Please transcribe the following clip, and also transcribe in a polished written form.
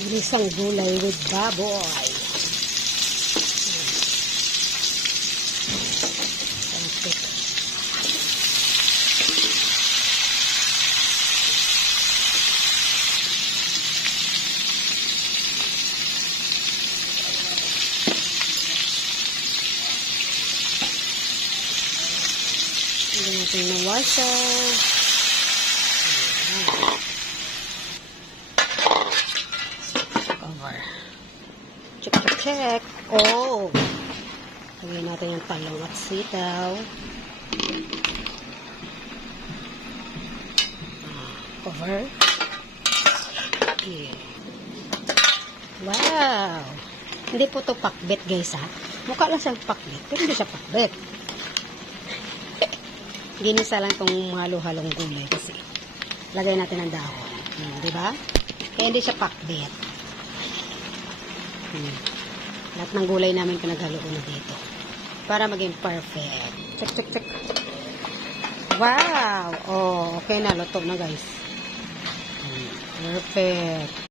Ginisang gulay with baboy. Hindi natin nawasa. Cover. Check, check, check. Oh! Lagyan natin yung talong at sitaw. Cover. Okay. Wow! Hindi po ito pakbet, guys, ha? Mukha lang siyang pakbet, pero hindi siya pakbet. Ginisa lang itong halo-halong gulay kasi lagay natin ang dahon. Diba? Kaya hindi siya pakbet. Lahat ng gulay namin pinaghalo ko na dito para maging perfect. Check, check, check. Wow! Oh, okay na. Luto na, guys. Perfect.